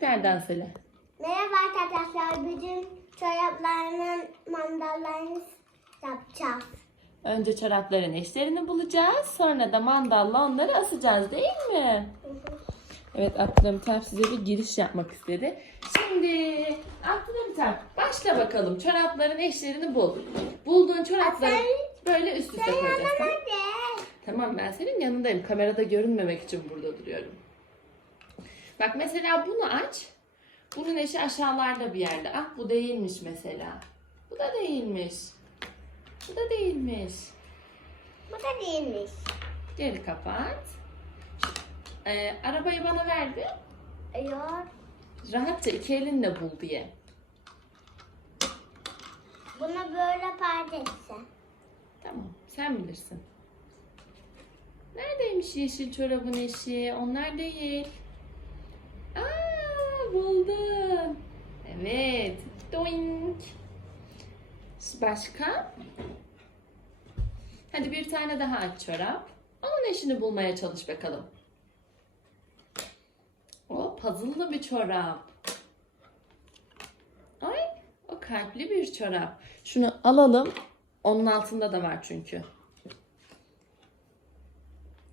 tekrardan söyle. Merhaba arkadaşlar. Bugün çoraplarının mandallarını yapacağız. Önce çorapların eşlerini bulacağız. Sonra da mandalla onları asacağız değil mi? Evet Abdülhamit size bir giriş yapmak istedi. Şimdi Abdülhamit başla bakalım. Çorapların eşlerini bul. Bulduğun çorapları böyle üst üste koyacaksın. Tamam ben senin yanındayım. Kamerada görünmemek için burada duruyorum. Bak mesela bunu aç. Bunun eşi aşağılarda bir yerde. Ah bu değilmiş mesela. Bu da değilmiş. Bu da değilmiş. Bu da değilmiş. Geri kapat. Ee, arabayı bana verdi. Yok. Rahatça iki elinle bul diye. Bunu böyle etse. Tamam sen bilirsin. Neredeymiş yeşil çorabın eşi? Onlar değil. Aa buldun. Evet. Doink. Başka? Hadi bir tane daha aç çorap. Onun eşini bulmaya çalış bakalım. O puzzle'lı bir çorap. Ay o kalpli bir çorap. Şunu alalım. Onun altında da var çünkü.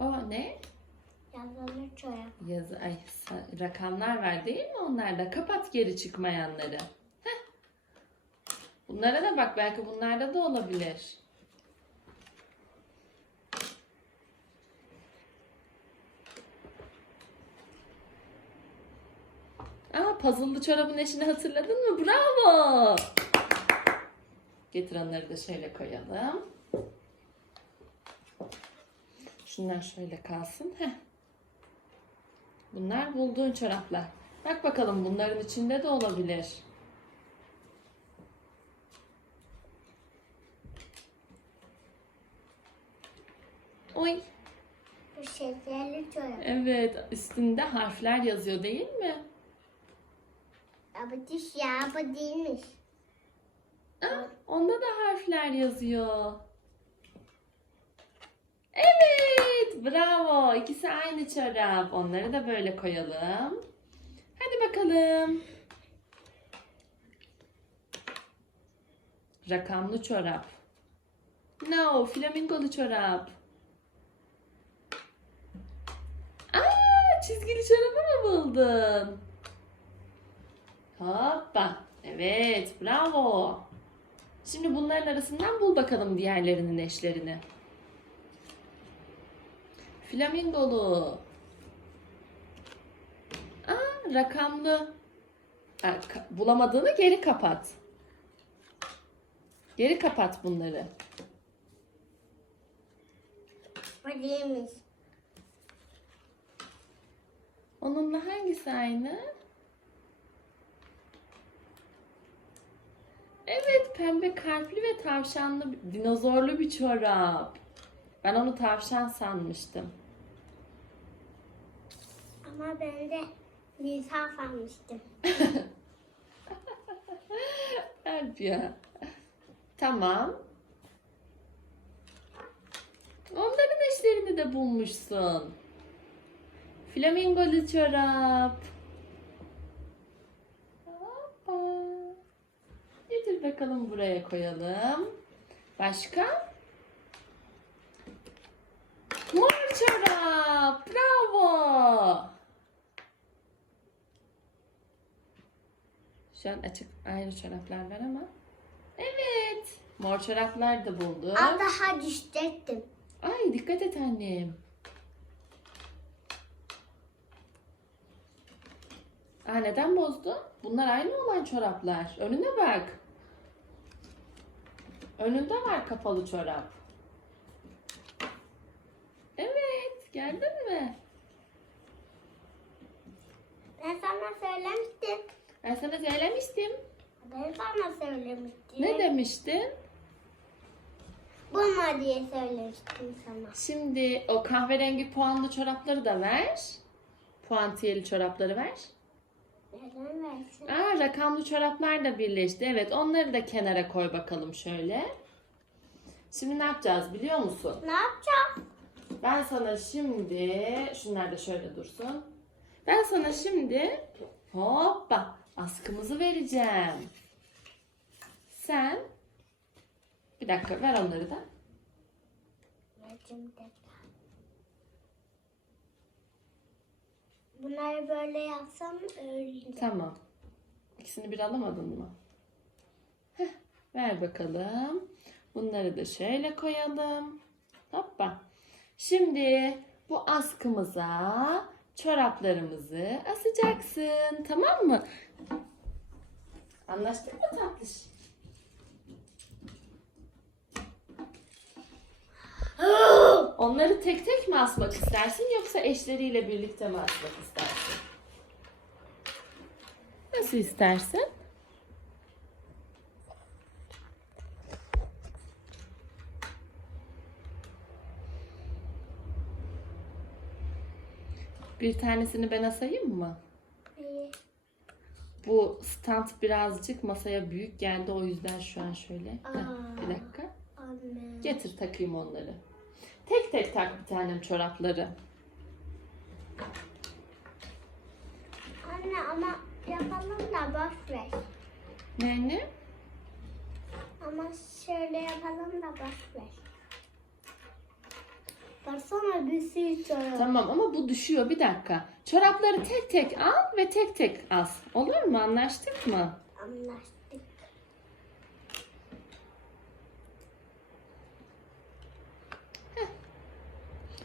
O ne? Yazılı çorap. Yazı, ay, rakamlar var değil mi onlarda? Kapat geri çıkmayanları. Heh. Bunlara da bak belki bunlarda da olabilir. Aa puzzle'lı çorabın eşini hatırladın mı? Bravo! Getir onları da şöyle koyalım. Şunlar şöyle kalsın. Heh. Bunlar bulduğun çoraplar. Bak bakalım bunların içinde de olabilir. Oy. Bu şekerli çorap. Evet, üstünde harfler yazıyor değil mi? Ama diş ya bu değilmiş. Aa, onda da harfler yazıyor. Evet, bravo. İkisi aynı çorap. Onları da böyle koyalım. Hadi bakalım. Rakamlı çorap. No, flamingolu çorap. Aa, çizgili çorabı mı buldun? Hoppa. Evet, bravo. Şimdi bunların arasından bul bakalım diğerlerinin eşlerini. Flamingolu. Aa, rakamlı. Ha, ka- bulamadığını geri kapat. Geri kapat bunları. Bu değilmiş. Onunla hangisi aynı? Evet, pembe kalpli ve tavşanlı, dinozorlu bir çorap. Ben onu tavşan sanmıştım. Ama ben de Nisa sanmıştım. Kalp ya. Tamam. Onların eşlerini de bulmuşsun. Flamingolu çorap. Hoppa. Getir bakalım buraya koyalım. Başka? Mor çorap. Bravo. Şu an açık ayrı çoraplar var ama. Evet. Mor çoraplar da bulduk. Al daha düştürdüm. Ay dikkat et annem. Aa neden bozdun? Bunlar aynı olan çoraplar. Önüne bak. Önünde var kapalı çorap. Evet, geldin mi? Ben sana söylemiştim. Ben sana söylemiştim. Ben sana söylemiştim. Ne demiştin? Bulma diye söylemiştim sana. Şimdi o kahverengi puanlı çorapları da ver. Puantiyeli çorapları ver. Neden versin? Aa rakamlı çoraplar da birleşti. Evet onları da kenara koy bakalım şöyle. Şimdi ne yapacağız biliyor musun? Ne yapacağım? Ben sana şimdi şunlar da şöyle dursun. Ben sana şimdi Hoppa. Askımızı vereceğim. Sen bir dakika ver onları da. Bunları böyle yapsam öğreneceğim. Tamam. İkisini bir alamadın mı? Heh, ver bakalım. Bunları da şöyle koyalım. Hoppa. Şimdi bu askımıza çoraplarımızı asacaksın. Tamam mı? Anlaştık mı tatlış? Onları tek tek mi asmak istersin yoksa eşleriyle birlikte mi asmak istersin? Nasıl istersin? Bir tanesini ben asayım mı? İyi. Bu stand birazcık masaya büyük geldi o yüzden şu an şöyle. Heh, Aa. bir dakika. Anne. Getir takayım onları. Tek tek tak bir tanem çorapları. Anne ama yapalım da boş ver. Ne ne? Ama şöyle yapalım da boş ver. Baksana bir sürü çorap. Tamam ama bu düşüyor bir dakika. Çorapları tek tek al ve tek tek as. Olur mu? Anlaştık mı? Anlaştık.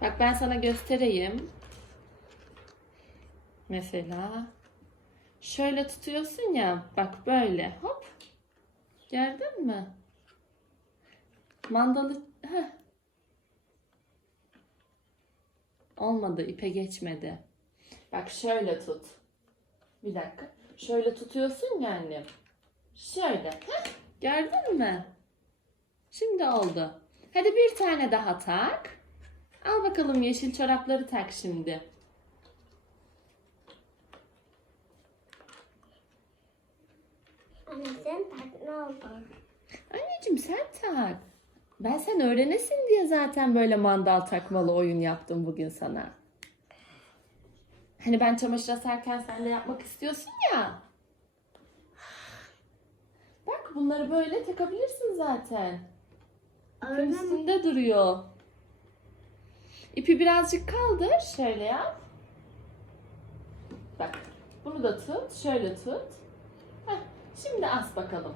Bak ben sana göstereyim. Mesela şöyle tutuyorsun ya bak böyle hop. Gördün mü? Mandalı heh. Olmadı ipe geçmedi. Bak şöyle tut. Bir dakika. Şöyle tutuyorsun ya annem. Şöyle. Heh. Gördün mü? Şimdi oldu. Hadi bir tane daha tak. Al bakalım yeşil çorapları tak şimdi. Anne sen tak ne oldu? Anneciğim sen tak. Ben sen öğrenesin diye zaten böyle mandal takmalı oyun yaptım bugün sana. Hani ben çamaşır asarken sen de yapmak istiyorsun ya. Bak bunları böyle takabilirsin zaten. Mi? Üstünde duruyor. İpi birazcık kaldır. Şöyle yap. Bak. Bunu da tut. Şöyle tut. Heh, şimdi as bakalım.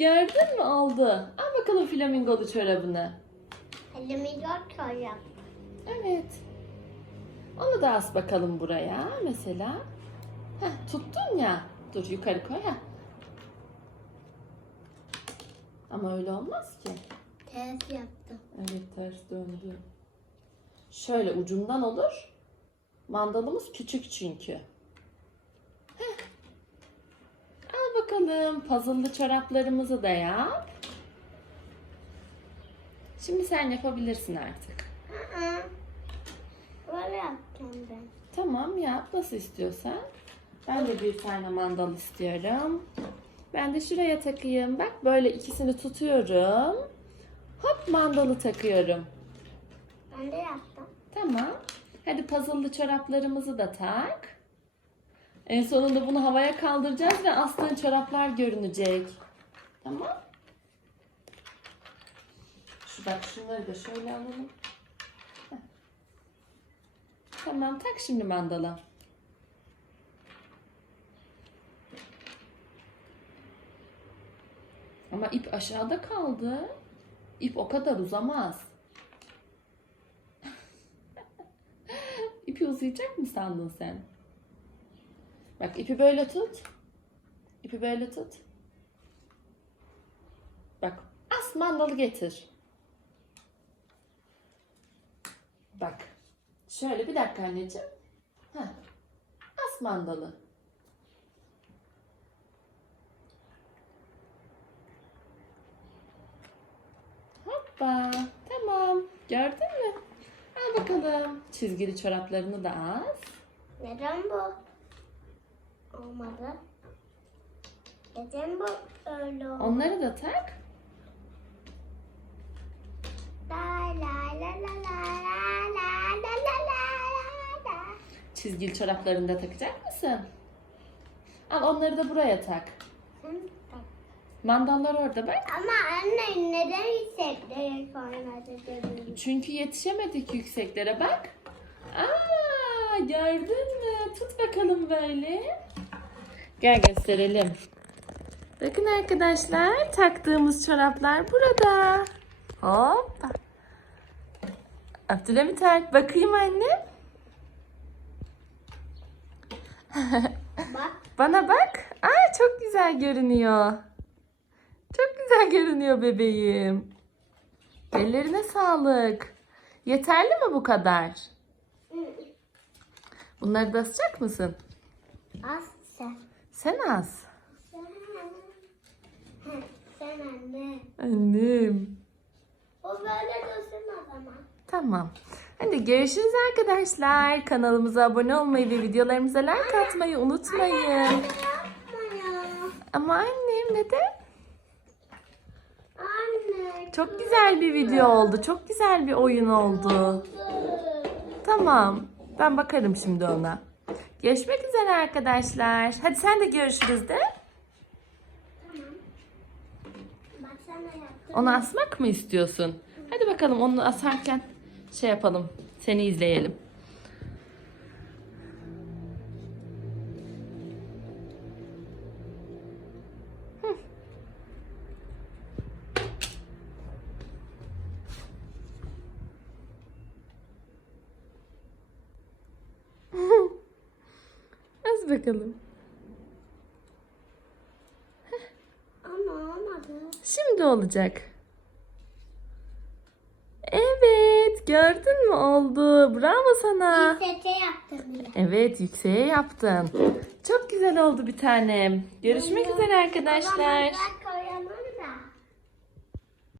Gördün mü oldu. Al bakalım flamingolu çorabını. Yok çorap. Evet. Onu da as bakalım buraya mesela. Heh, tuttun ya. Dur yukarı koy. Heh. Ama öyle olmaz ki. Ters yaptım. Evet ters döndü. Şöyle ucundan olur. Mandalımız küçük çünkü. Heh. Al bakalım puzzle'lı çoraplarımızı da yap. Şimdi sen yapabilirsin artık. Böyle yaptım ben. Tamam yap nasıl istiyorsan. Ben de bir tane mandal istiyorum. Ben de şuraya takayım. Bak böyle ikisini tutuyorum. Hop mandalı takıyorum. Ben de yaptım. Tamam. Hadi puzzle'lı çoraplarımızı da tak. En sonunda bunu havaya kaldıracağız ve astığın çoraplar görünecek. Tamam. Şu bak şunları da şöyle alalım. Tamam tak şimdi mandala. Ama ip aşağıda kaldı. İp o kadar uzamaz. İpi uzayacak mı sandın sen? Bak ipi böyle tut. İpi böyle tut. Bak as mandalı getir. Bak. Şöyle bir dakika anneciğim. Heh. As mandalı. Hoppa. Tamam. Gördün mü? Al bakalım. Çizgili çoraplarını da as. Neden bu? olmadı. Neden bu öyle oldu? Onları da tak. Çizgili çoraplarını da takacak mısın? Al onları da buraya tak. Mandallar orada bak. Ama anne neden yükseklere koymadı Çünkü yetişemedik yükseklere bak. Aa gördün mü? Tut bakalım böyle. Gel gösterelim. Bakın arkadaşlar taktığımız çoraplar burada. Hoppa. Abdülhamit Alp bakayım annem. Bak. Bana bak. Aa çok güzel görünüyor. Çok güzel görünüyor bebeğim. Ellerine sağlık. Yeterli mi bu kadar? Bunları da asacak mısın? Az sen. As. Sen. Sen anne. Annem. O böyle dursun o zaman. Tamam. Hadi görüşürüz arkadaşlar. Kanalımıza abone olmayı ve videolarımıza like atmayı unutmayın. Ya. Ama annem neden? Anne. Çok güzel bir video oldu. Çok güzel bir oyun oldu. Tamam. Ben bakarım şimdi ona. Görüşmek üzere arkadaşlar. Hadi sen de görüşürüz de. Bak sana yaptım. Onu asmak mı istiyorsun? Hadi bakalım onu asarken şey yapalım. Seni izleyelim. Bakalım. Ama olmadı. Şimdi olacak. Evet, gördün mü oldu. Bravo sana. Sete yaptım bile. Evet, yükseğe yaptın. Çok güzel oldu bir tanem. Görüşmek üzere arkadaşlar.